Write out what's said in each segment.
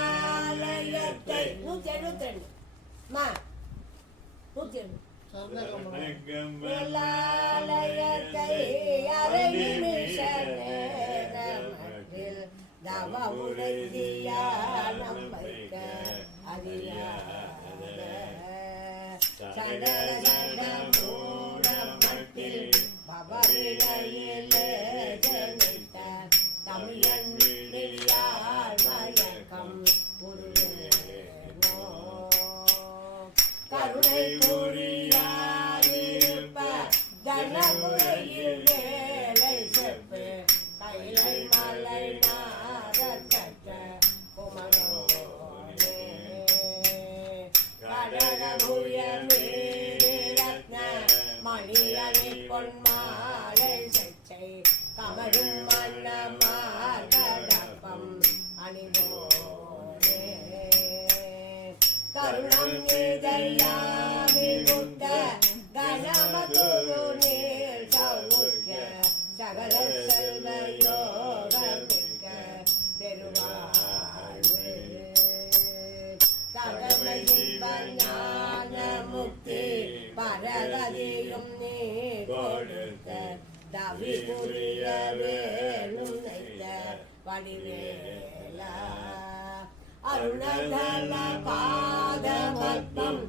கமலாலயத்தை 172 மா 172 கமலாலயத்தை அரை நிமிஷ நேரமற்றில் தவமுனை தியானம் வைக்க அறியாத சடல மூடமட்டில் பவனிலையிலே ஜனித்த தமிழன் விழியால் மயக்கம் உருவேனோ கருணை புரியாதிருப்ப கனமுறையில் வேலை செப்பு கைலை மலை நாதற்ற குமரோனே கடகமுய மீரத்ன மணியணி பொன்மாலை சச்சை கமரும் மன்னமார் கடப்பம் அணிவோனே கருணம் இதயாவிமுத்த கணமதுரு நீர் சௌமுக்க சகல செல்வ யோகமிக்க பெருவாழ்வு கடமையில் ஞான முக்தி பரகதியும் நீ கொடுத்த தவி புரிய வேணும் நெய்ய வடிவேலா அருணதல பாதமத்மம்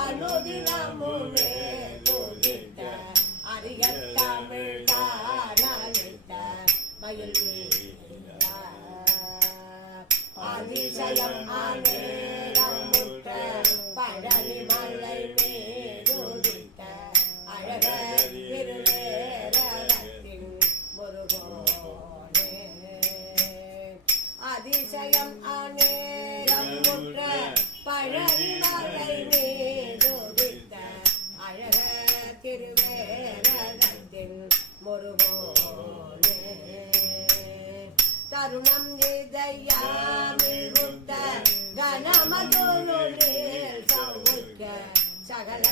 அனுதினமுமே துதித்த அரியத்தமிழ் தானித்த மயில் வீரா அதிசயம் அநேரம் முற்ற பழனி மலை மீதுதித்த அழக திருவேரகத்தின் முருகோனே அதிசயம் அநேரம் முற்ற பழனி மலை மீதுதித்த அழக திருவேரகத்தின் முருகோனே தருணம் இதயாமிருத்த கணமதுரு நீர் சௌமுக்க சகல